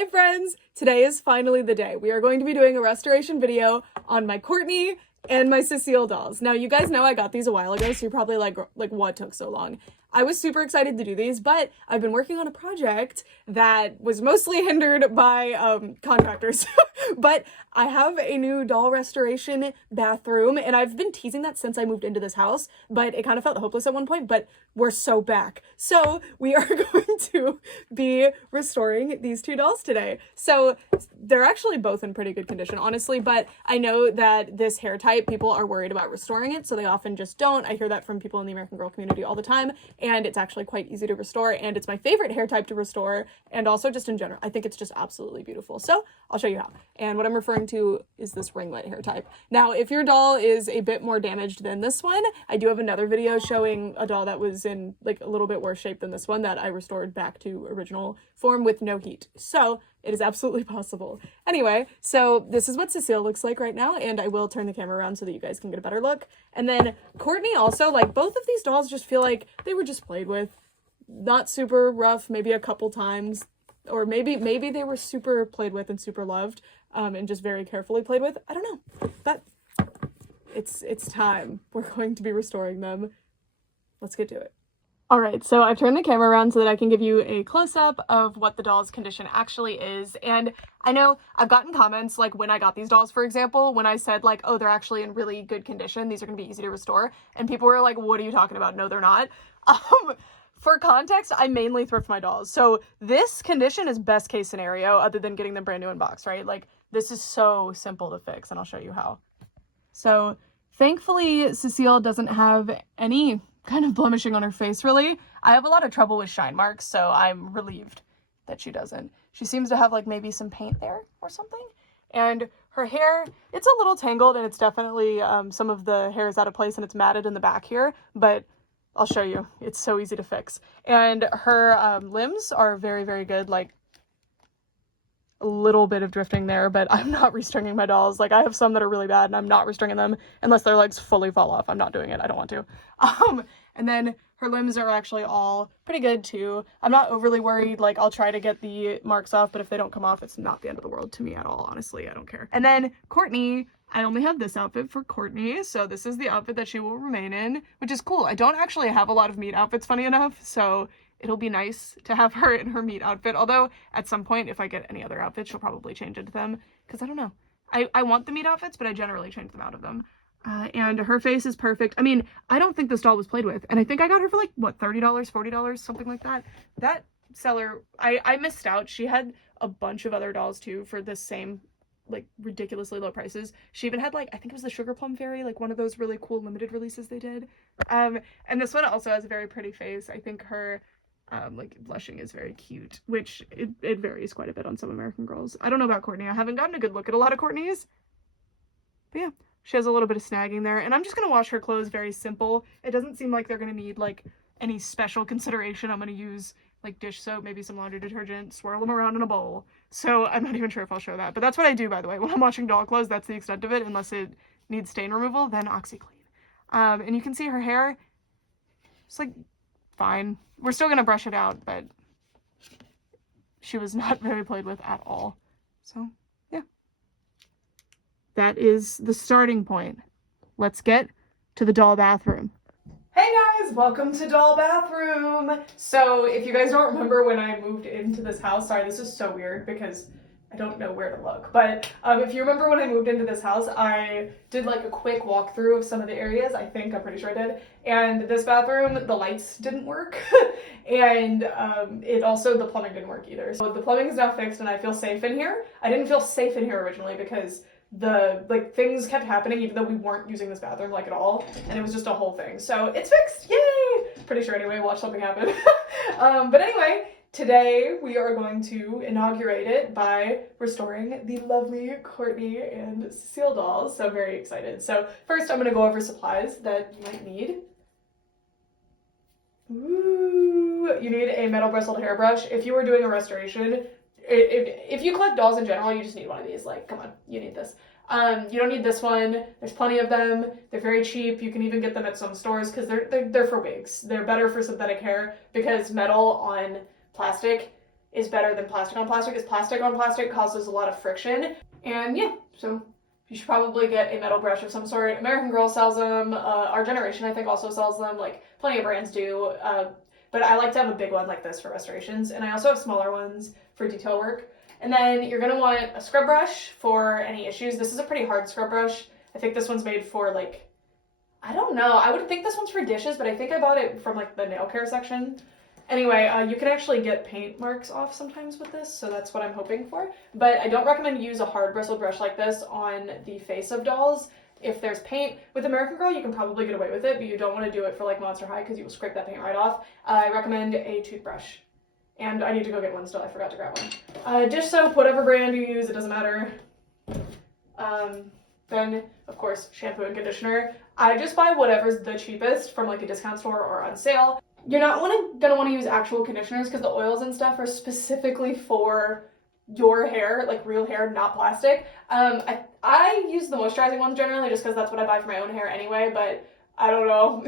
Hi friends! Today is finally the day. We are going to be doing a restoration video on my Courtney and my Cecile dolls. Now you guys know I got these a while ago, so you're probably like what took so long? I was super excited to do these, but I've been working on a project that was mostly hindered by contractors. But I have a new doll restoration bathroom, and I've been teasing that since I moved into this house, but it kind of felt hopeless at one point, but we're so back. So we are going to be restoring these two dolls today. So they're actually both in pretty good condition, honestly, but I know that this hair type, people are worried about restoring it, so they often just don't. I hear that from people in the American Girl community all the time, and it's actually quite easy to restore, and it's my favorite hair type to restore, and also just in general. I think it's just absolutely beautiful. So I'll show you how. And what I'm referring to is this ringlet hair type. Now, if your doll is a bit more damaged than this one, I do have another video showing a doll that was in like a little bit worse shape than this one that I restored back to original form with no heat. So it is absolutely possible. Anyway, so this is what Cecile looks like right now, and I will turn the camera around so that you guys can get a better look. And then Courtney also, like, both of these dolls just feel like they were just played with. Not super rough, maybe a couple times, or maybe they were super played with and super loved, and just very carefully played with. I don't know, but it's time. We're going to be restoring them. Let's get to it. All right, so I've turned the camera around so that I can give you a close-up of what the doll's condition actually is. And I know I've gotten comments, like when I got these dolls, for example, when I said like, oh, they're actually in really good condition, these are gonna be easy to restore, and people were like, what are you talking about? No, they're not. For context, I mainly thrift my dolls. So this condition is best case scenario other than getting them brand new in box, right? Like, this is so simple to fix, and I'll show you how. So thankfully, Cecile doesn't have any kind of blemishing on her face, really. I have a lot of trouble with shine marks, so I'm relieved that she doesn't. She seems to have like maybe some paint there or something. And her hair, it's a little tangled, and it's definitely some of the hair is out of place, and it's matted in the back here, but I'll show you. It's so easy to fix. And her limbs are very, very good. Like, a little bit of drifting there, but I'm not restringing my dolls. Like, I have some that are really bad, and I'm not restringing them unless their legs fully fall off. I'm not doing it. I don't want to. And then her limbs are actually all pretty good too. I'm not overly worried. Like, I'll try to get the marks off, but if they don't come off, it's not the end of the world to me at all. Honestly, I don't care. And then Courtney, I only have this outfit for Courtney, so this is the outfit that she will remain in, which is cool. I don't actually have a lot of meet outfits, funny enough, so it'll be nice to have her in her meet outfit, although at some point, if I get any other outfits, she'll probably change into them, because I don't know. I want the meet outfits, but I generally change them out of them. And her face is perfect. I mean, I don't think this doll was played with, and I think I got her for like, what, $30, $40, something like that. That seller, I missed out. She had a bunch of other dolls too for the same, like, ridiculously low prices. She even had, like, I think it was the Sugar Plum Fairy, like one of those really cool limited releases they did. And this one also has a very pretty face. I think her like blushing is very cute, which it varies quite a bit on some American Girls. I don't know about Courtney. I haven't gotten a good look at a lot of Courtney's, but yeah, she has a little bit of snagging there, and I'm just gonna wash her clothes very simple. It doesn't seem like they're gonna need like any special consideration. I'm gonna use like dish soap, maybe some laundry detergent, swirl them around in a bowl. So I'm not even sure if I'll show that, but that's what I do, by the way. When I'm washing doll clothes, that's the extent of it, unless it needs stain removal, then OxiClean. And you can see her hair, it's like fine. We're still gonna brush it out, but she was not very played with at all. So yeah, that is the starting point. Let's get to the doll bathroom. Hey guys, welcome to doll bathroom. So if you guys don't remember when I moved into this house, sorry, this is so weird because I don't know where to look, but if you remember when I moved into this house, I did like a quick walkthrough of some of the areas. I'm pretty sure I did. And this bathroom, the lights didn't work. And it also, the plumbing didn't work either. So the plumbing is now fixed and I feel safe in here. I didn't feel safe in here originally because things kept happening even though we weren't using this bathroom like at all, and it was just a whole thing. So it's fixed, yay! Pretty sure anyway, watch something happen. But anyway, today we are going to inaugurate it by restoring the lovely Courtney and Cecile dolls, so I'm very excited. So first I'm going to go over supplies that you might need. Ooh, you need a metal bristled hairbrush. If you were doing a restoration, if you collect dolls in general, you just need one of these. Like, come on, you need this. You don't need this one. There's plenty of them. They're very cheap. You can even get them at some stores because they're for wigs. They're better for synthetic hair because metal on plastic is better than plastic on plastic, is plastic on plastic causes a lot of friction. And yeah, so you should probably get a metal brush of some sort. American Girl sells them. Our generation, I think, also sells them. Like, plenty of brands do. But I like to have a big one like this for restorations. And I also have smaller ones for detail work. And then you're going to want a scrub brush for any issues. This is a pretty hard scrub brush. I think this one's made for, like, I don't know. I would think this one's for dishes, but I think I bought it from, like, the nail care section. Anyway, you can actually get paint marks off sometimes with this, so that's what I'm hoping for. But I don't recommend use a hard bristled brush like this on the face of dolls. If there's paint, with American Girl, you can probably get away with it, but you don't want to do it for like Monster High because you will scrape that paint right off. I recommend a toothbrush. And I need to go get one still, I forgot to grab one. Dish soap, whatever brand you use, it doesn't matter. Then, of course, shampoo and conditioner. I just buy whatever's the cheapest from like a discount store or on sale. You're not gonna want to use actual conditioners because the oils and stuff are specifically for your hair, like real hair, not plastic. I use the moisturizing ones generally just because that's what I buy for my own hair anyway, but I don't know.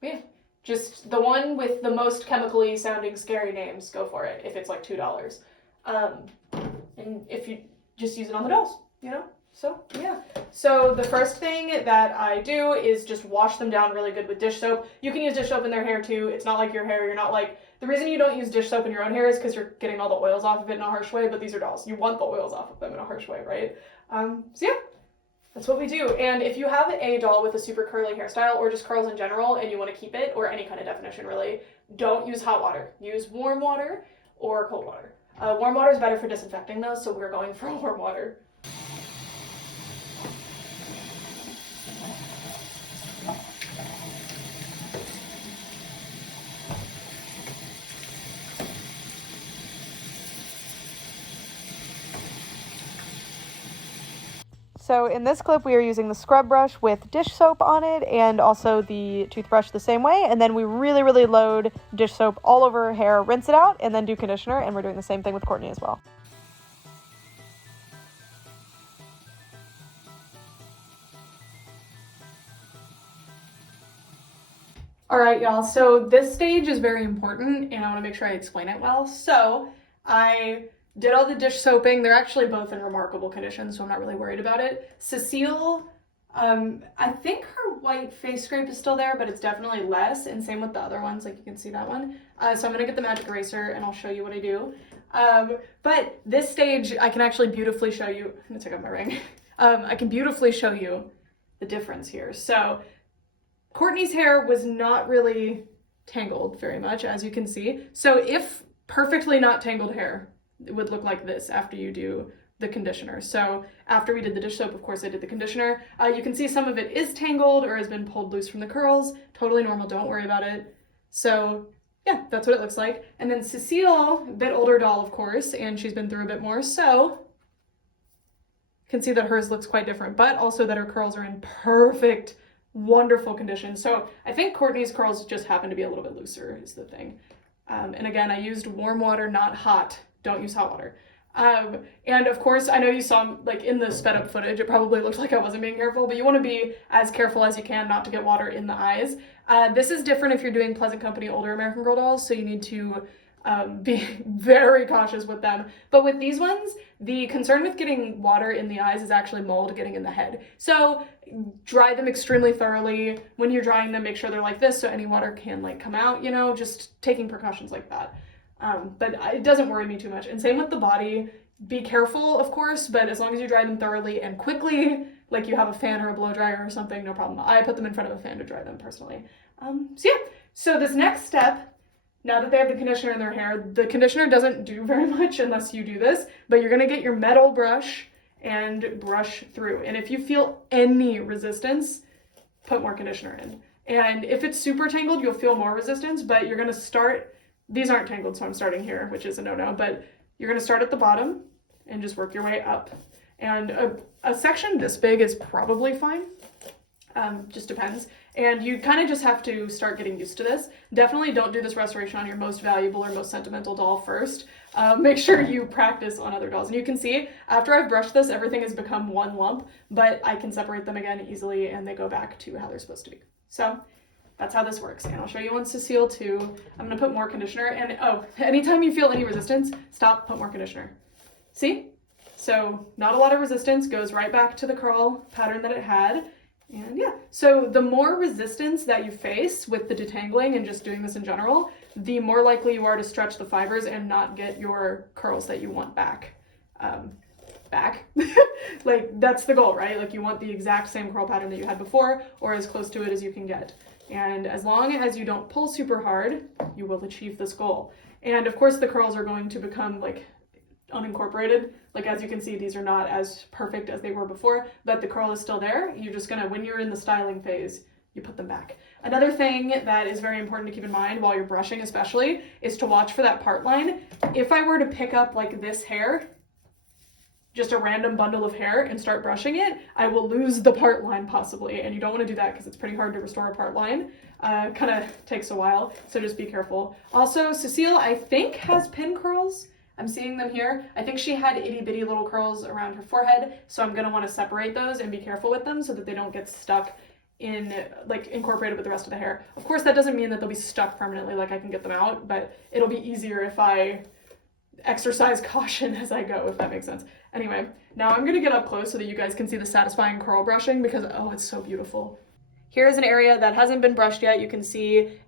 Yeah, just the one with the most chemically sounding scary names, go for it if it's like $2. And if you just use it on the dolls, you know? So, yeah. So the first thing that I do is just wash them down really good with dish soap. You can use dish soap in their hair too. It's not like your hair. You're not like, the reason you don't use dish soap in your own hair is because you're getting all the oils off of it in a harsh way, but these are dolls. You want the oils off of them in a harsh way, right? So yeah, that's what we do. And if you have a doll with a super curly hairstyle or just curls in general and you want to keep it, or any kind of definition really, don't use hot water. Use warm water or cold water. Warm water is better for disinfecting those, so we're going for warm water. So in this clip, we are using the scrub brush with dish soap on it and also the toothbrush the same way. And then we really, really load dish soap all over her hair, rinse it out, and then do conditioner. And we're doing the same thing with Courtney as well. All right, y'all, so this stage is very important and I want to make sure I explain it well. So I did all the dish soaping. They're actually both in remarkable condition, so I'm not really worried about it. Cecile, I think her white face scrape is still there, but it's definitely less, and same with the other ones, like you can see that one. So I'm gonna get the magic eraser and I'll show you what I do. But this stage, I can actually beautifully show you, I'm gonna take out my ring. I can beautifully show you the difference here. So Courtney's hair was not really tangled very much, as you can see. So if perfectly not tangled hair, it would look like this after you do the conditioner. So after we did the dish soap, of course, I did the conditioner. You can see some of it is tangled or has been pulled loose from the curls. Totally normal, don't worry about it. So yeah, that's what it looks like. And then Cecile, a bit older doll, of course, and she's been through a bit more, so you can see that hers looks quite different, but also that her curls are in perfect, wonderful condition. So I think Courtney's curls just happen to be a little bit looser is the thing. And again, I used warm water, not hot. Don't use hot water. And of course, I know you saw like in the sped up footage, it probably looked like I wasn't being careful, but you want to be as careful as you can not to get water in the eyes. This is different if you're doing Pleasant Company older American Girl dolls, so you need to be very cautious with them. But with these ones, the concern with getting water in the eyes is actually mold getting in the head. So dry them extremely thoroughly. When you're drying them, make sure they're like this so any water can like come out, you know, just taking precautions like that. But it doesn't worry me too much. And same with the body. Be careful, of course, but as long as you dry them thoroughly and quickly, like you have a fan or a blow dryer or something, no problem. I put them in front of a fan to dry them personally. So yeah, so this next step, now that they have the conditioner in their hair, the conditioner doesn't do very much unless you do this, but you're gonna get your metal brush and brush through. And if you feel any resistance, put more conditioner in. And if it's super tangled, you'll feel more resistance, but you're gonna start, these aren't tangled, so I'm starting here, which is a no-no, but you're gonna start at the bottom and just work your way up. And a section this big is probably fine, just depends. And you kind of just have to start getting used to this. Definitely don't do this restoration on your most valuable or most sentimental doll first. Make sure you practice on other dolls. And you can see, after I've brushed this, everything has become one lump, but I can separate them again easily and they go back to how they're supposed to be. So that's how this works. And I'll show you on Cecile too. I'm gonna put more conditioner, and oh, anytime you feel any resistance, stop, put more conditioner. See? So not a lot of resistance, goes right back to the curl pattern that it had. And yeah, so the more resistance that you face with the detangling and just doing this in general, the more likely you are to stretch the fibers and not get your curls that you want back. Like, that's the goal, right? Like, you want the exact same curl pattern that you had before, or as close to it as you can get. And as long as you don't pull super hard, you will achieve this goal. And of course the curls are going to become like unincorporated. Like, as you can see, these are not as perfect as they were before, but the curl is still there. You're just gonna, when you're in the styling phase, you put them back. Another thing that is very important to keep in mind while you're brushing especially is to watch for that part line. If I were to pick up like this hair, just a random bundle of hair, and start brushing it, I will lose the part line possibly, and you don't want to do that because it's pretty hard to restore a part line. Kind of takes a while, so just be careful. Also, Cecile, I think, has pin curls. I'm seeing them here. I think she had itty bitty little curls around her forehead, so I'm gonna want to separate those and be careful with them so that they don't get stuck in, like, incorporated with the rest of the hair. Of course, that doesn't mean that they'll be stuck permanently, like I can get them out, but it'll be easier if I exercise caution as I go, if that makes sense. Anyway, now I'm gonna get up close so that you guys can see the satisfying curl brushing because, oh, it's so beautiful. Here's an area that hasn't been brushed yet. You can see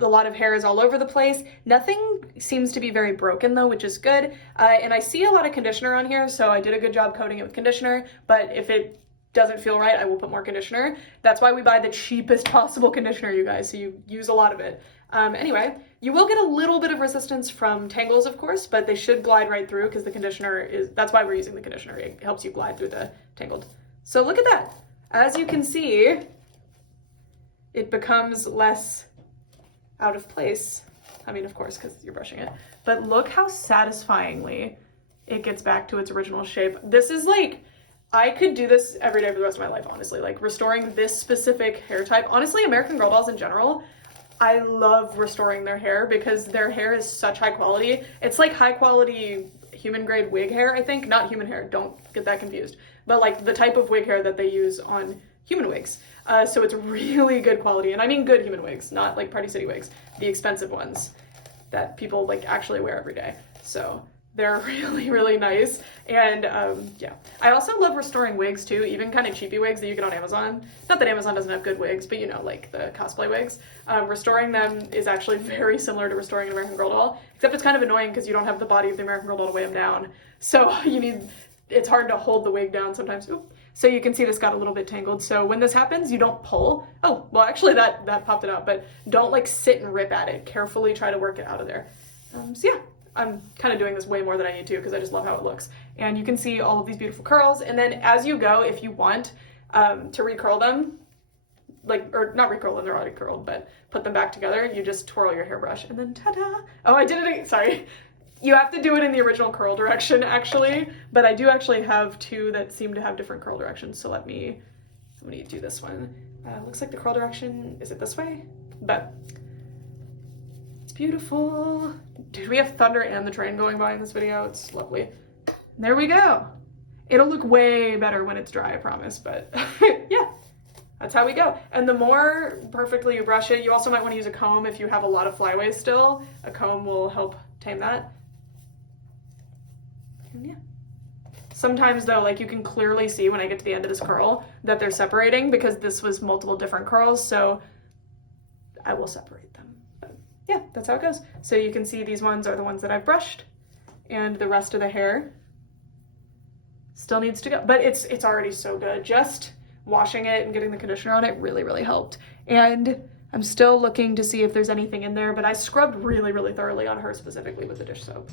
a lot of hair is all over the place. Nothing seems to be very broken though, which is good. And I see a lot of conditioner on here, so I did a good job coating it with conditioner, but if it doesn't feel right, I will put more conditioner. That's why we buy the cheapest possible conditioner, you guys, so you use a lot of it. Anyway, you will get a little bit of resistance from tangles, of course, but they should glide right through because the conditioner is, that's why we're using the conditioner. It helps you glide through the tangled. So look at that. As you can see, it becomes less out of place. I mean, of course, because you're brushing it, but look how satisfyingly it gets back to its original shape. This is like, I could do this every day for the rest of my life, honestly, like restoring this specific hair type. Honestly, American Girl dolls in general, I love restoring their hair because their hair is such high quality. It's like high quality human grade wig hair, I think. Not human hair, don't get that confused. But like the type of wig hair that they use on human wigs. So it's really good quality. And I mean good human wigs, not like Party City wigs. The expensive ones that people like actually wear every day. So they're really, really nice. And yeah, I also love restoring wigs too, even kind of cheapy wigs that you get on Amazon. Not that Amazon doesn't have good wigs, but you know, like the cosplay wigs. Restoring them is actually very similar to restoring an American Girl doll, except it's kind of annoying because you don't have the body of the American Girl doll to weigh them down. So you need, it's hard to hold the wig down sometimes. Oop. So you can see this got a little bit tangled. So when this happens, you don't pull. Oh, well actually that popped it out, but don't like sit and rip at it. Carefully try to work it out of there. So yeah. I'm kind of doing this way more than I need to because I just love how it looks. And you can see all of these beautiful curls. And then as you go, if you want to recurl them, like, or not recurl them, they're already curled, but put them back together, you just twirl your hairbrush and then ta-da. Oh, I did it again, sorry. You have to do it in the original curl direction actually, but I do actually have two that seem to have different curl directions. So let me do this one. Looks like the curl direction, is it this way? But it's beautiful. Dude, we have thunder and the train going by in this video. It's lovely. There we go. It'll look way better when it's dry, I promise, but yeah, that's how we go. And the more perfectly you brush it, you also might want to use a comb if you have a lot of flyaways still. A comb will help tame that. And yeah. Sometimes though, like you can clearly see when I get to the end of this curl that they're separating because this was multiple different curls, so I will separate them. But yeah, that's how it goes. So you can see these ones are the ones that I've brushed and the rest of the hair still needs to go, but it's already so good. Just washing it and getting the conditioner on it really, really helped. And I'm still looking to see if there's anything in there, but I scrubbed really, really thoroughly on her specifically with the dish soap.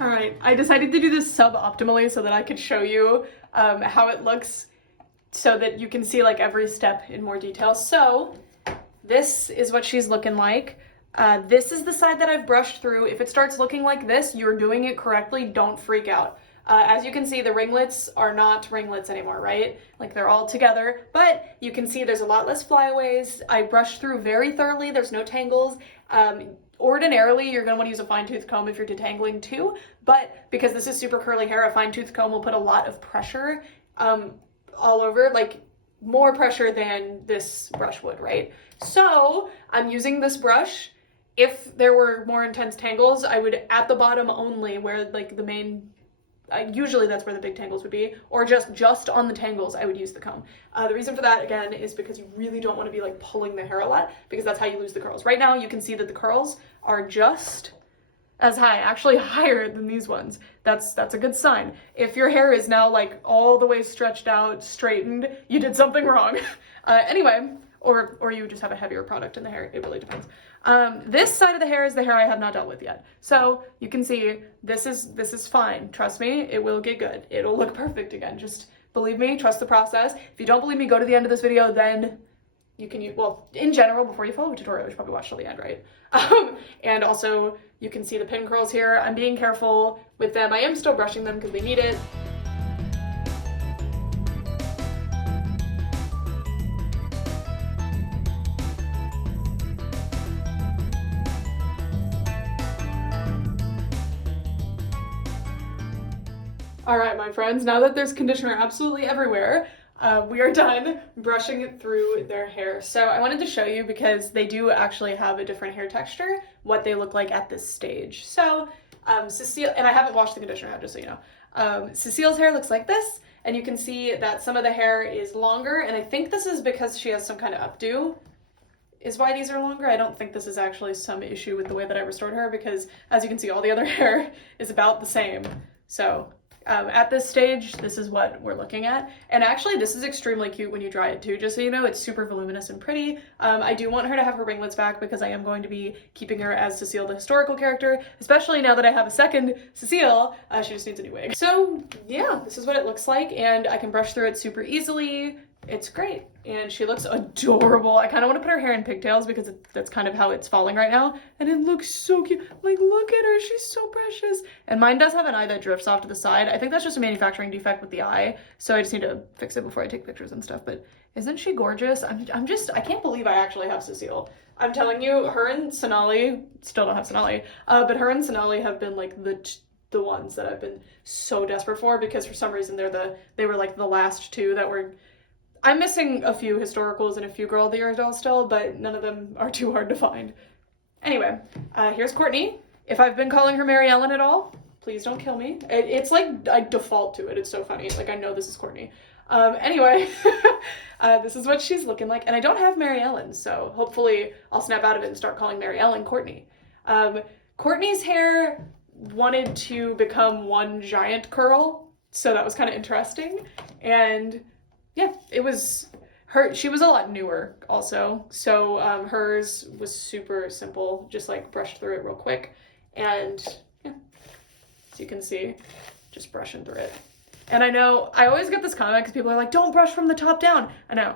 All right, I decided to do this suboptimally so that I could show you how it looks so that you can see like every step in more detail. So this is what she's looking like. This is the side that I've brushed through. If it starts looking like this, you're doing it correctly. Don't freak out. As you can see, the ringlets are not ringlets anymore, right? Like they're all together, but you can see there's a lot less flyaways. I brushed through very thoroughly. There's no tangles. Ordinarily, you're gonna wanna use a fine tooth comb if you're detangling too, but because this is super curly hair, a fine tooth comb will put a lot of pressure all over, like more pressure than this brush would, right? So I'm using this brush. If there were more intense tangles, I would at the bottom only, where like the main, usually that's where the big tangles would be, or just on the tangles I would use the comb. The reason for that, again, is because you really don't want to be like pulling the hair a lot, because that's how you lose the curls. Right now you can see that the curls are just as high, actually higher than these ones. That's a good sign. If your hair is now like all the way stretched out, straightened, you did something wrong. Anyway, or you just have a heavier product in the hair, it really depends. This side of the hair is the hair I have not dealt with yet. So you can see this is fine. Trust me, it will get good. It'll look perfect again. Just believe me, trust the process. If you don't believe me, go to the end of this video, then you can use, well, in general, before you follow a tutorial, you should probably watch till the end, right? And also you can see the pin curls here. I'm being careful with them. I am still brushing them because we need it. All right, my friends, now that there's conditioner absolutely everywhere, we are done brushing it through their hair. So I wanted to show you, because they do actually have a different hair texture, what they look like at this stage. So Cecile, and I haven't washed the conditioner out, just so you know. Cecile's hair looks like this, and you can see that some of the hair is longer, and I think this is because she has some kind of updo is why these are longer. I don't think this is actually some issue with the way that I restored her, because as you can see, all the other hair is about the same. So at this stage, this is what we're looking at. And actually, this is extremely cute when you dry it too, just so you know. It's super voluminous and pretty. I do want her to have her ringlets back, because I am going to be keeping her as Cecile, the historical character, especially now that I have a second Cecile. She just needs a new wig. So yeah, this is what it looks like, and I can brush through it super easily. It's great, and she looks adorable. I kind of want to put her hair in pigtails, because that's kind of how it's falling right now, and it looks so cute. Like, look at her, she's so precious. And mine does have an eye that drifts off to the side. I think that's just a manufacturing defect with the eye, so I just need to fix it before I take pictures and stuff. But isn't she gorgeous? I can't believe I actually have Cecile. I'm telling you, her and Sonali, still don't have Sonali, but her and Sonali have been like the ones that I've been so desperate for, because for some reason they were like the last two that were. I'm missing a few historicals and a few Girl of the Year dolls still, but none of them are too hard to find. Anyway, here's Courtney. If I've been calling her Mary Ellen at all, please don't kill me. It's like I default to it. It's so funny. Like, I know this is Courtney. Anyway, this is what she's looking like. And I don't have Mary Ellen, so hopefully I'll snap out of it and start calling Mary Ellen Courtney. Courtney's hair wanted to become one giant curl, so that was kind of interesting. And yeah, it was her. She was a lot newer also, so hers was super simple, just like brushed through it real quick. And yeah, as you can see, just brushing through it. And I know I always get this comment because people are like, don't brush from the top down. I know.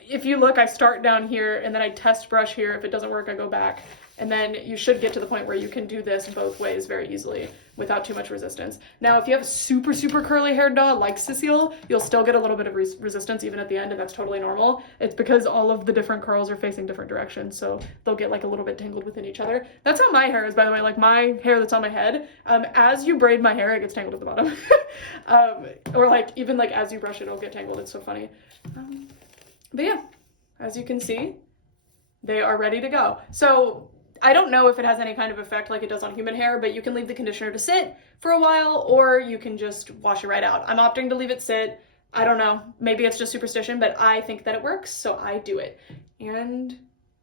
If you look, I start down here and then I test brush here. If it doesn't work, I go back. And then you should get to the point where you can do this both ways very easily without too much resistance. Now, if you have a super, super curly haired doll like Cecile, you'll still get a little bit of resistance even at the end, and that's totally normal. It's because all of the different curls are facing different directions, so they'll get like a little bit tangled within each other. That's how my hair is, by the way. Like, my hair that's on my head, as you braid my hair, it gets tangled at the bottom. Or like even like as you brush it, it'll get tangled. It's so funny. But yeah, as you can see, they are ready to go. So I don't know if it has any kind of effect like it does on human hair, but you can leave the conditioner to sit for a while, or you can just wash it right out. I'm opting to leave it sit. I don't know, maybe it's just superstition, but I think that it works, so I do it. And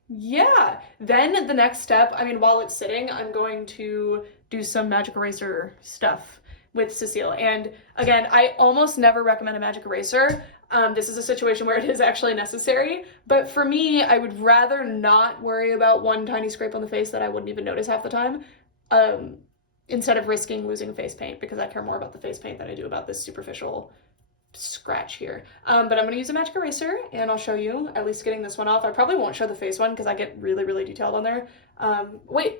yeah, then the next step, I mean, while it's sitting, I'm going to do some magic eraser stuff with Cecile. And again, I almost never recommend a magic eraser. This is a situation where it is actually necessary, but for me, I would rather not worry about one tiny scrape on the face that I wouldn't even notice half the time, instead of risking losing face paint, because I care more about the face paint than I do about this superficial scratch here. But I'm gonna use a magic eraser and I'll show you at least getting this one off. I probably won't show the face one because I get really, really detailed on there. Wait,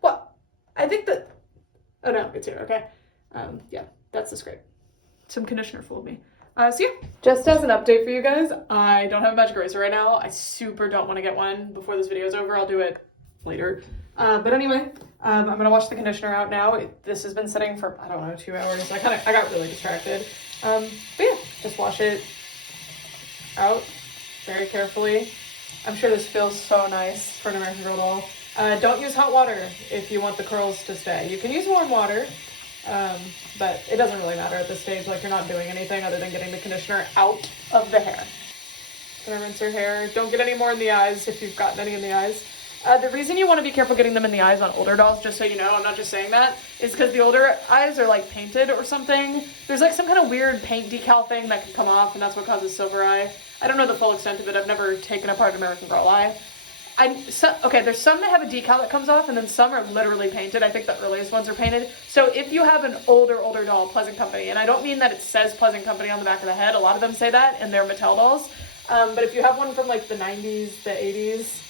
what? I think that, oh no, it's here, okay. Yeah, that's the scrape. Some conditioner fooled me. So yeah, just as an update for you guys, I don't have a magic eraser right now. I super don't want to get one before this video is over. I'll do it later. But anyway, I'm gonna wash the conditioner out now. This has been sitting for, I don't know, 2 hours. I got really distracted. But yeah, just wash it out very carefully. I'm sure this feels so nice for an American Girl doll. Don't use hot water if you want the curls to stay. You can use warm water, but it doesn't really matter at this stage. Like, you're not doing anything other than getting the conditioner out of the hair. Gonna rinse your hair. Don't get any more in the eyes if you've gotten any in the eyes. The reason you want to be careful getting them in the eyes on older dolls, just so you know, I'm not just saying that, is because the older eyes are like painted or something. There's like some kind of weird paint decal thing that can come off, and that's what causes silver eye. I don't know the full extent of it. I've never taken apart an American Girl eye. Okay, there's some that have a decal that comes off, and then some are literally painted. I think the earliest ones are painted. So if you have an older doll, Pleasant Company, and I don't mean that it says Pleasant Company on the back of the head. A lot of them say that, and they're Mattel dolls. But if you have one from like the 90s, the 80s,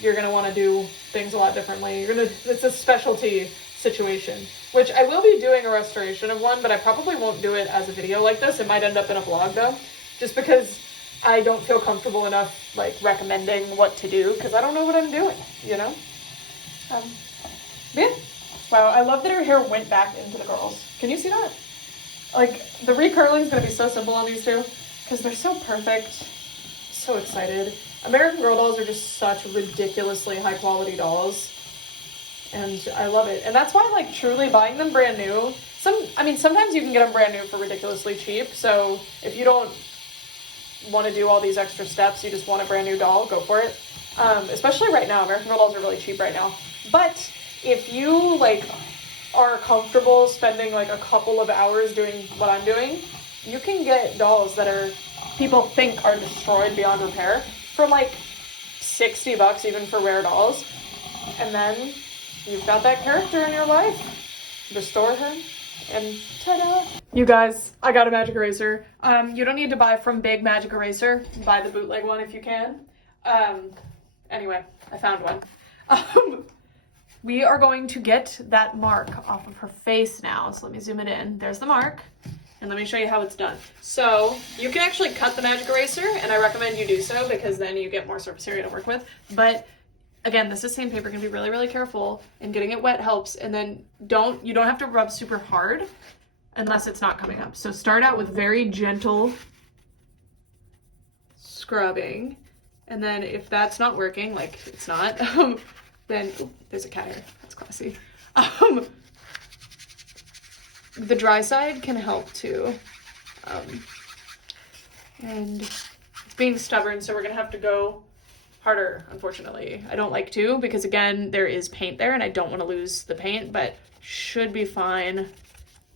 you're gonna want to do things a lot differently. It's a specialty situation, which I will be doing a restoration of one, but I probably won't do it as a video like this. It might end up in a vlog though, just because I don't feel comfortable enough like recommending what to do because I don't know what I'm doing, you know? Yeah. Wow, I love that her hair went back into the girls. Can you see that? Like, the recurling is gonna be so simple on these two because they're so perfect. So excited. American Girl dolls are just such ridiculously high quality dolls. And I love it. And that's why, like, truly buying them brand new. Sometimes you can get them brand new for ridiculously cheap. So if you don't want to do all these extra steps, you just want a brand new doll, go for it. Especially right now, American Girl dolls are really cheap right now. But if you, like, are comfortable spending, like, a couple of hours doing what I'm doing, you can get dolls that are, people think are destroyed beyond repair for like $60 even for rare dolls. And then you've got that character in your life. Restore her and ta-da! You guys, I got a magic eraser. You don't need to buy from Big Magic Eraser. Buy the bootleg one if you can. Anyway, I found one. We are going to get that mark off of her face now. So let me zoom it in. There's the mark. And let me show you how it's done. So you can actually cut the magic eraser, and I recommend you do so because then you get more surface area to work with. But again, this is sandpaper. You're gonna be really, really careful, and getting it wet helps. And then you don't have to rub super hard unless it's not coming up. So start out with very gentle scrubbing, and then if that's not working, like it's not, then there's a cat hair. That's classy. The dry side can help too. And it's being stubborn, so we're gonna have to go harder, unfortunately. I don't like to because again, there is paint there and I don't want to lose the paint, but should be fine.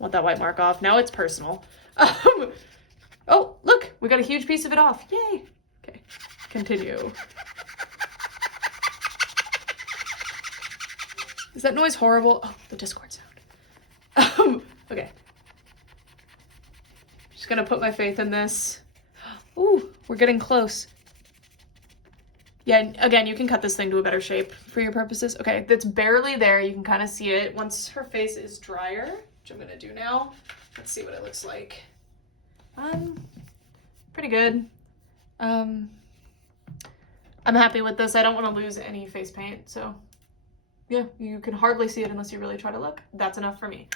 Want that white mark off. Now it's personal. Oh, look, we got a huge piece of it off. Yay. Okay, continue. Is that noise horrible? Oh, the Discord sound. Okay. Just gonna put my faith in this. Ooh, we're getting close. Yeah, again, you can cut this thing to a better shape for your purposes. Okay, that's barely there. You can kind of see it. Once her face is drier, which I'm gonna do now, let's see what it looks like. Pretty good. I'm happy with this. I don't want to lose any face paint, so yeah, you can hardly see it unless you really try to look. That's enough for me.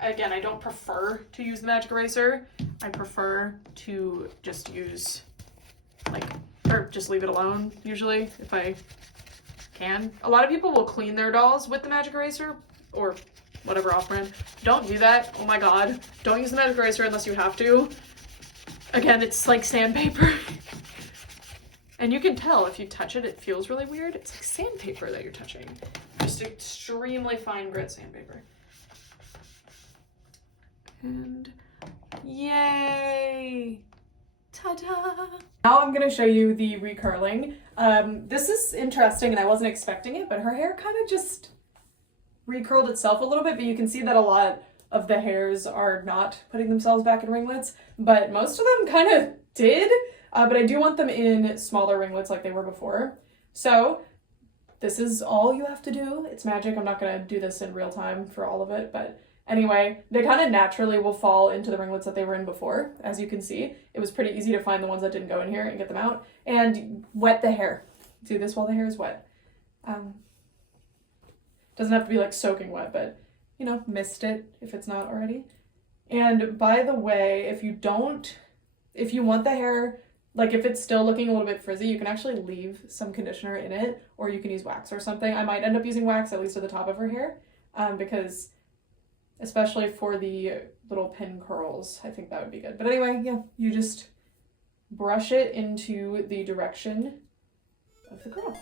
Again, I don't prefer to use the magic eraser. I prefer to just use, or just leave it alone, usually, if I can. A lot of people will clean their dolls with the magic eraser, or whatever off-brand. Don't do that. Oh my god. Don't use the magic eraser unless you have to. Again, it's like sandpaper. And you can tell if you touch it, it feels really weird. It's like sandpaper that you're touching. Just extremely fine grit sandpaper. And yay! Ta-da! Now I'm gonna show you the recurling. This is interesting and I wasn't expecting it, but her hair kind of just recurled itself a little bit, but you can see that a lot of the hairs are not putting themselves back in ringlets, but most of them kind of did, but I do want them in smaller ringlets like they were before. So this is all you have to do. It's magic. I'm not going to do this in real time for all of it, but anyway, they kind of naturally will fall into the ringlets that they were in before. As you can see, it was pretty easy to find the ones that didn't go in here and get them out. And wet the hair. Do this while the hair is wet. Doesn't have to be like soaking wet, but you know, mist it if it's not already. And by the way, if you want the hair, like if it's still looking a little bit frizzy, you can actually leave some conditioner in it, or you can use wax or something. I might end up using wax, at least at the top of her hair, because especially for the little pin curls, I think that would be good. But anyway, yeah, you just brush it into the direction of the curl.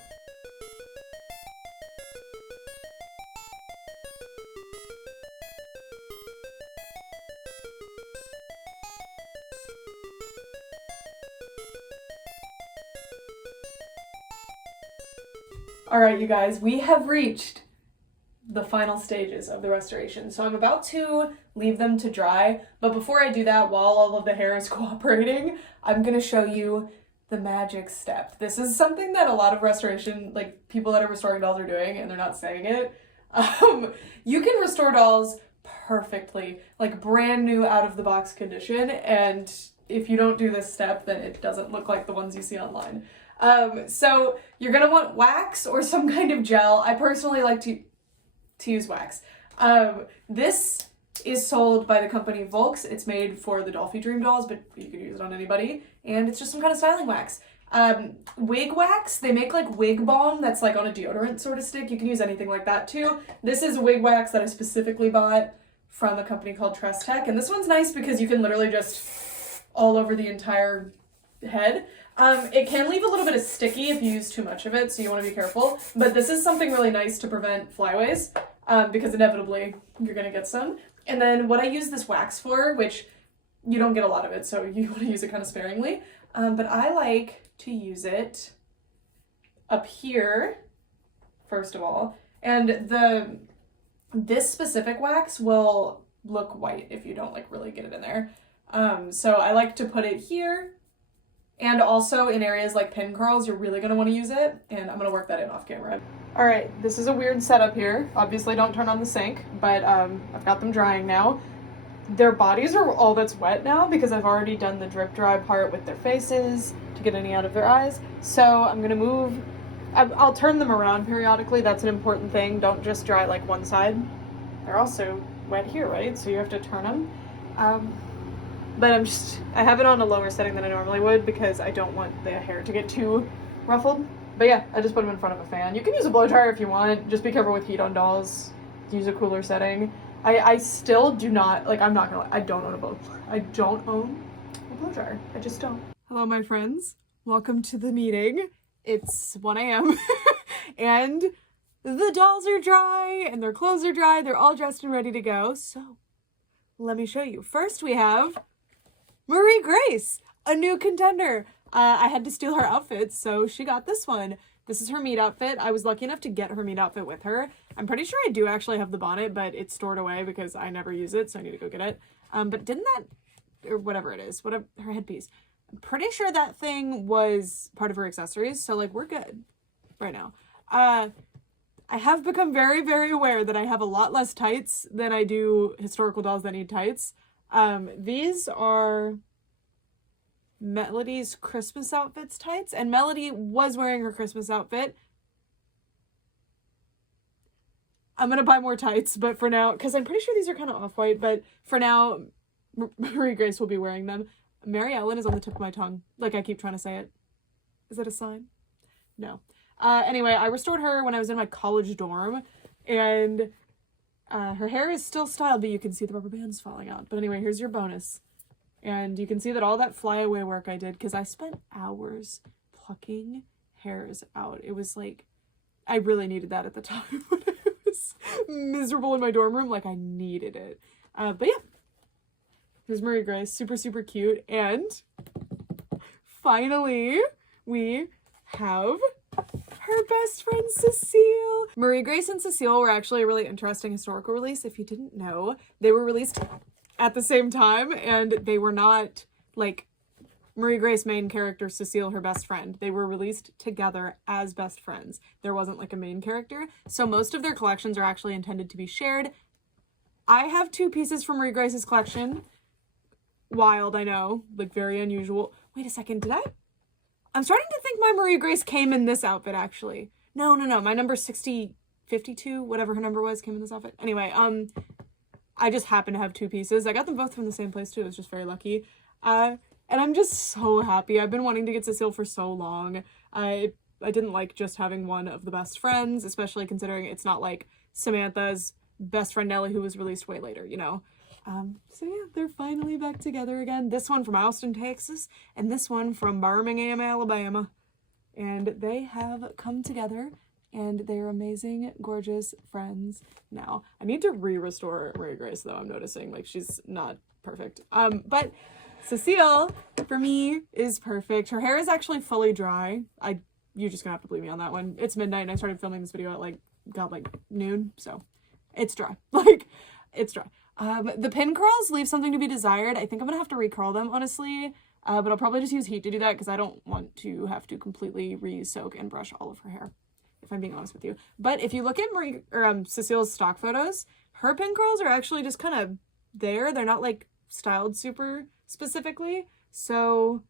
All right, you guys, we have reached the final stages of the restoration. So I'm about to leave them to dry, but before I do that, while all of the hair is cooperating, I'm gonna show you the magic step. This is something that a lot of restoration, like people that are restoring dolls are doing, and they're not saying it. You can restore dolls perfectly, like brand new out of the box condition, and if you don't do this step, then it doesn't look like the ones you see online. So you're gonna want wax or some kind of gel. I personally like to use wax. This is sold by the company Volks. It's made for the Dolphy Dream dolls, but you can use it on anybody. And it's just some kind of styling wax. Wig wax, they make like wig balm that's like on a deodorant sort of stick. You can use anything like that too. This is wig wax that I specifically bought from a company called Tress Tech. And this one's nice because you can literally just all over the entire head. It can leave a little bit of sticky if you use too much of it, so you want to be careful. But this is something really nice to prevent flyaways, because inevitably you're going to get some. And then what I use this wax for, which you don't get a lot of it, so you want to use it kind of sparingly. But I like to use it up here, first of all. And this specific wax will look white if you don't like really get it in there. So I like to put it here. And also in areas like pin curls, you're really going to want to use it. And I'm going to work that in off camera. All right, this is a weird setup here. Obviously don't turn on the sink, but I've got them drying now. Their bodies are all that's wet now because I've already done the drip dry part with their faces to get any out of their eyes. So I'm going to move, I'll turn them around periodically. That's an important thing. Don't just dry like one side. They're also wet here, right? So you have to turn them. But I have it on a lower setting than I normally would because I don't want the hair to get too ruffled. But yeah, I just put them in front of a fan. You can use a blow dryer if you want. Just be careful with heat on dolls. Use a cooler setting. I still do not, like, I'm not gonna lie, I don't own a blow dryer. I just don't. Hello, my friends. Welcome to the meeting. It's 1 a.m. and the dolls are dry and their clothes are dry. They're all dressed and ready to go. So let me show you. First we have Marie Grace, a new contender. I had to steal her outfit, so she got this one. This is her meet outfit. I was lucky enough to get her meet outfit with her. I'm pretty sure I do actually have the bonnet, but it's stored away because I never use it, so I need to go get it. But didn't that, or whatever it is, whatever, her headpiece. I'm pretty sure that thing was part of her accessories, so like we're good right now. I have become very, very aware that I have a lot less tights than I do historical dolls that need tights. These are Melody's Christmas outfits tights, and Melody was wearing her Christmas outfit. I'm gonna buy more tights, but for now, because I'm pretty sure these are kind of off-white, but for now, Marie Grace will be wearing them. Mary Ellen is on the tip of my tongue. Like, I keep trying to say it. Is that a sign? No. Anyway, I restored her when I was in my college dorm, and her hair is still styled, but you can see the rubber bands falling out. But anyway, here's your bonus. And you can see that all that flyaway work I did, because I spent hours plucking hairs out. It was like, I really needed that at the time when I was miserable in my dorm room. Like, I needed it. But yeah, here's Marie Grace, super, super cute. And finally, we have her best friend Cecile. Marie Grace and Cecile were actually a really interesting historical release. If you didn't know, they were released at the same time, and they were not like Marie Grace main character, Cecile her best friend. They were released together as best friends. There wasn't like a main character. So most of their collections are actually intended to be shared. I have 2 pieces from Marie Grace's collection. Wild, I know. Like, very unusual. Wait a second, did I? I'm starting to think my Marie Grace came in this outfit, actually. No. My number 52, whatever her number was, came in this outfit. Anyway, I just happen to have 2 pieces. I got them both from the same place, too. I was just very lucky. And I'm just so happy. I've been wanting to get Cecile for so long. I didn't like just having one of the best friends, especially considering it's not like Samantha's best friend Nellie, who was released way later, you know? So yeah, they're finally back together again. This one from Austin, Texas, and this one from Birmingham, Alabama. And they have come together, and they're amazing, gorgeous friends now. I need to restore Marie Grace, though. I'm noticing, like, she's not perfect. But Cecile, for me, is perfect. Her hair is actually fully dry. You're just gonna have to believe me on that one. It's midnight, and I started filming this video at, noon, so it's dry. It's dry. The pin curls leave something to be desired. I think I'm gonna have to recurl them, honestly. But I'll probably just use heat to do that because I don't want to have to completely re-soak and brush all of her hair, if I'm being honest with you. But if you look at Cecile's stock photos, her pin curls are actually just kind of there. They're not like styled super specifically. So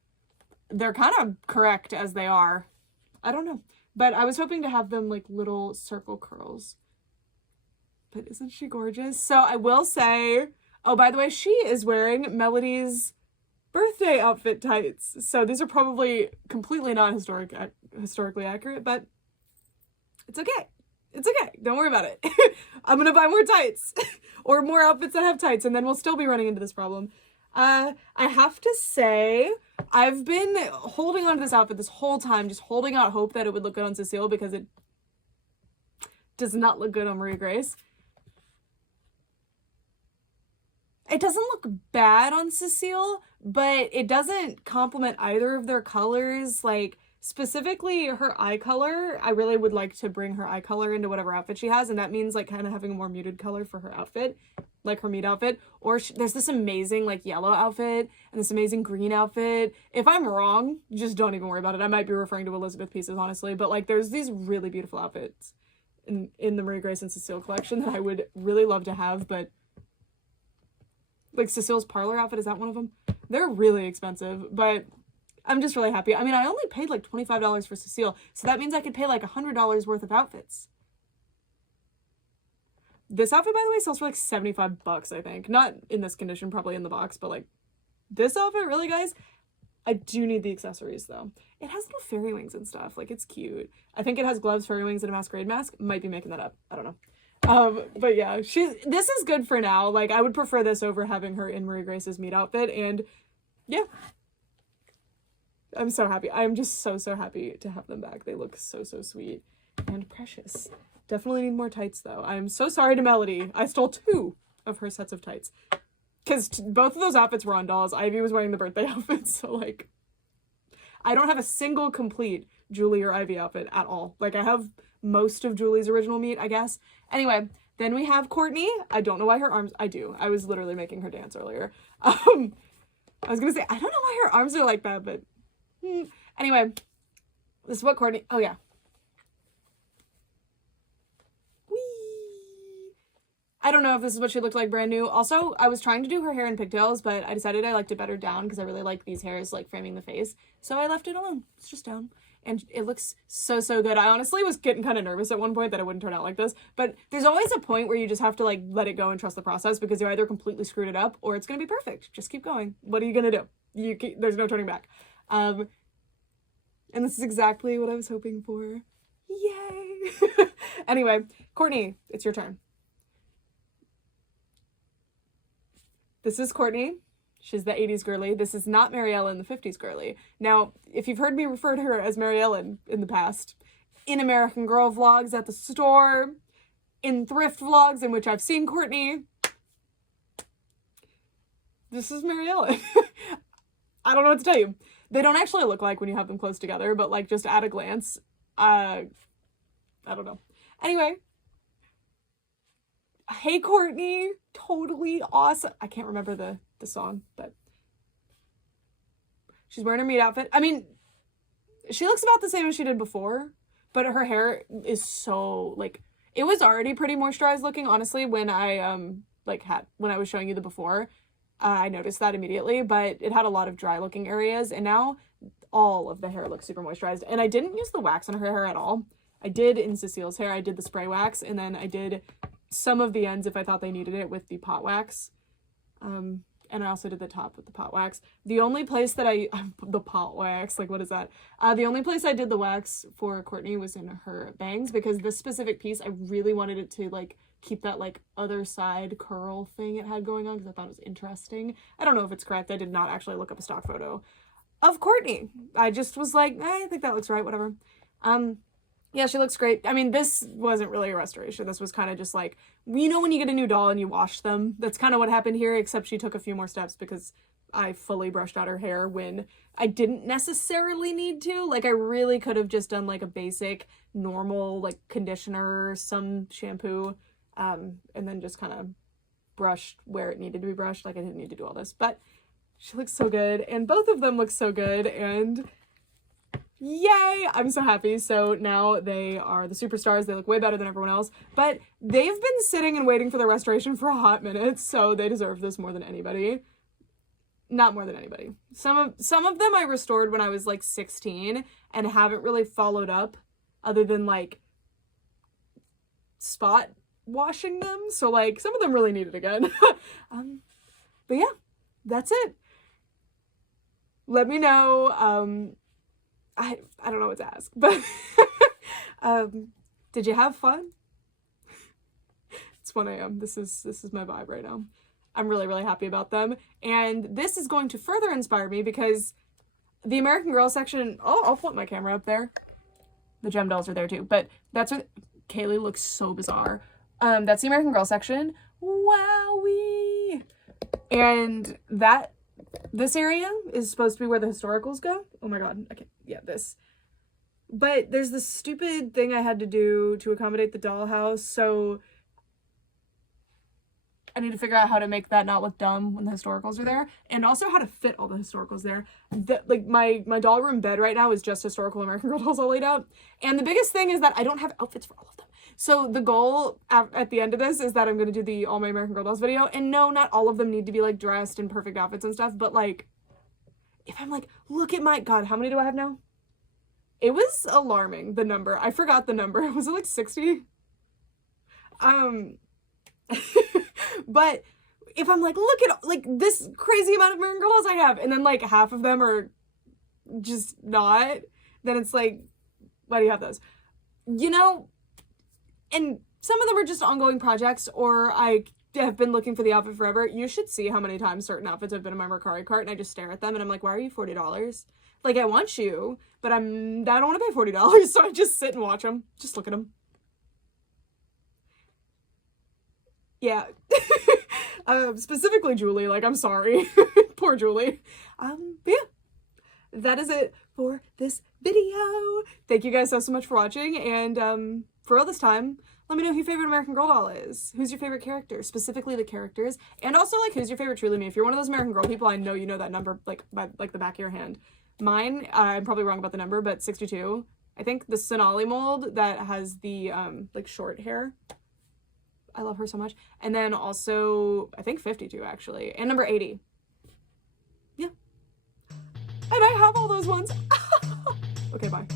they're kind of correct as they are. I don't know. But I was hoping to have them like little circle curls. But isn't she gorgeous? So I will say, oh, by the way, she is wearing Melody's birthday outfit tights. So these are probably completely not historically accurate, but it's okay. It's okay. Don't worry about it. I'm going to buy more tights or more outfits that have tights, and then we'll still be running into this problem. I have to say, I've been holding on to this outfit this whole time, just holding out hope that it would look good on Cecile because it does not look good on Marie Grace. It doesn't look bad on Cecile, but it doesn't complement either of their colors. Like, specifically her eye color, I really would like to bring her eye color into whatever outfit she has, and that means, like, kind of having a more muted color for her outfit, like her meat outfit. Or there's this amazing, like, yellow outfit and this amazing green outfit. If I'm wrong, just don't even worry about it. I might be referring to Elizabeth pieces, honestly, but, like, there's these really beautiful outfits in the Marie Grace and Cecile collection that I would really love to have, but like Cecile's parlor outfit, is that one of them? They're really expensive, but I'm just really happy. I mean, I only paid like $25 for Cecile, so that means I could pay like $100 worth of outfits. This outfit, by the way, sells for like $75, I think. Not in this condition, probably in the box, but like this outfit, really, guys? I do need the accessories, though. It has little fairy wings and stuff. Like, it's cute. I think it has gloves, fairy wings, and a masquerade mask. Might be making that up. I don't know. But yeah, this is good for now. Like, I would prefer this over having her in Marie Grace's meat outfit, and yeah. I'm so happy. I'm just so happy to have them back. They look so sweet and precious. Definitely need more tights, though. I'm so sorry to Melody. I stole 2 of her sets of tights. Because both of those outfits were on dolls. Ivy was wearing the birthday outfit, so, like, I don't have a single complete Julie or Ivy outfit at all. Like, I have most of Julie's original meat, I guess. Anyway, then we have Courtney. I don't know why her arms... I do. I was literally making her dance earlier. I was gonna say, I don't know why her arms are like that, but... Anyway, this is what Courtney... Oh, yeah. I don't know if this is what she looked like brand new. Also, I was trying to do her hair in pigtails, but I decided I liked it better down because I really like these hairs, like, framing the face. So I left it alone. It's just down. And it looks so good. I honestly was getting kind of nervous at one point that it wouldn't turn out like this. But there's always a point where you just have to, like, let it go and trust the process because you either completely screwed it up or it's going to be perfect. Just keep going. What are you going to do? There's no turning back. And this is exactly what I was hoping for. Yay! Anyway, Courtney, it's your turn. This is Courtney. She's the 80s girly. This is not Mary Ellen, the 50s girly. Now, if you've heard me refer to her as Mary Ellen in the past, in American Girl vlogs at the store, in thrift vlogs in which I've seen Courtney, this is Mary Ellen. I don't know what to tell you. They don't actually look like when you have them close together, but, like, just at a glance, I don't know. Anyway. Hey, Courtney. Totally awesome. I can't remember the song, but she's wearing her meat outfit. I mean, she looks about the same as she did before, but her hair is so, like, it was already pretty moisturized looking, honestly, when I, when I was showing you the before. I noticed that immediately, but it had a lot of dry looking areas, and now all of the hair looks super moisturized. And I didn't use the wax on her hair at all. I did in Cecile's hair. I did the spray wax, and then I did some of the ends if I thought they needed it with the pot wax. And I also did the top with the pot wax. The only place that the pot wax, like what is that? The only place I did the wax for Courtney was in her bangs, because this specific piece, I really wanted it to like keep that like other side curl thing it had going on, because I thought it was interesting. I don't know if it's correct. I did not actually look up a stock photo of Courtney. I just was like, I think that looks right, whatever. Yeah, she looks great. I mean, this wasn't really a restoration. This was kind of just like, you know when you get a new doll and you wash them? That's kind of what happened here, except she took a few more steps because I fully brushed out her hair when I didn't necessarily need to. Like, I really could have just done like a basic, normal, like conditioner, some shampoo, and then just kind of brushed where it needed to be brushed. Like, I didn't need to do all this, but she looks so good, and both of them look so good, and yay! I'm so happy. So now they are the superstars. They look way better than everyone else, but they've been sitting and waiting for the restoration for a hot minute, so they deserve this more than anybody. Not more than anybody. Some of them I restored when I was like 16 and haven't really followed up other than like spot washing them. So like some of them really need it again. But yeah, that's it. Let me know. I don't know what to ask, but did you have fun? It's 1 a.m. This is my vibe right now. I'm really, really happy about them. And this is going to further inspire me because the American Girl section, I'll flip my camera up there. The gem dolls are there too, but that's what Kaylee looks so bizarre. That's the American Girl section. Wowee! And this area is supposed to be where the historicals go. Oh my god, I can't, yeah, this. But there's this stupid thing I had to do to accommodate the dollhouse, so I need to figure out how to make that not look dumb when the historicals are there, and also how to fit all the historicals there. Like, my doll room bed right now is just historical American Girl dolls all laid out, and the biggest thing is that I don't have outfits for all of them. So the goal at the end of this is that I'm going to do the All My American Girl Dolls video, and no, not all of them need to be, like, dressed in perfect outfits and stuff, but, like, if I'm like, look at my, god, how many do I have now? It was alarming, the number. I forgot the number. Was it, like, 60? But if I'm like, look at, like, this crazy amount of American Girl Dolls I have, and then, like, half of them are just not, then it's like, why do you have those? You know, and some of them are just ongoing projects, or I have been looking for the outfit forever. You should see how many times certain outfits have been in my Mercari cart, and I just stare at them, and I'm like, why are you $40? Like, I want you, but I don't want to pay $40, so I just sit and watch them. Just look at them. Yeah. Specifically Julie, like, I'm sorry. Poor Julie. But yeah, that is it for this video. Thank you guys so much for watching, and for all this time, let me know who your favorite American Girl doll is. Who's your favorite character? Specifically the characters. And also, like, who's your favorite Truly Me? If you're one of those American Girl people, I know you know that number, like, by, like, the back of your hand. Mine, I'm probably wrong about the number, but 62. I think the Sonali mold that has the, like, short hair. I love her so much. And then also, I think 52, actually. And number 80. Yeah. And I have all those ones. Okay, bye.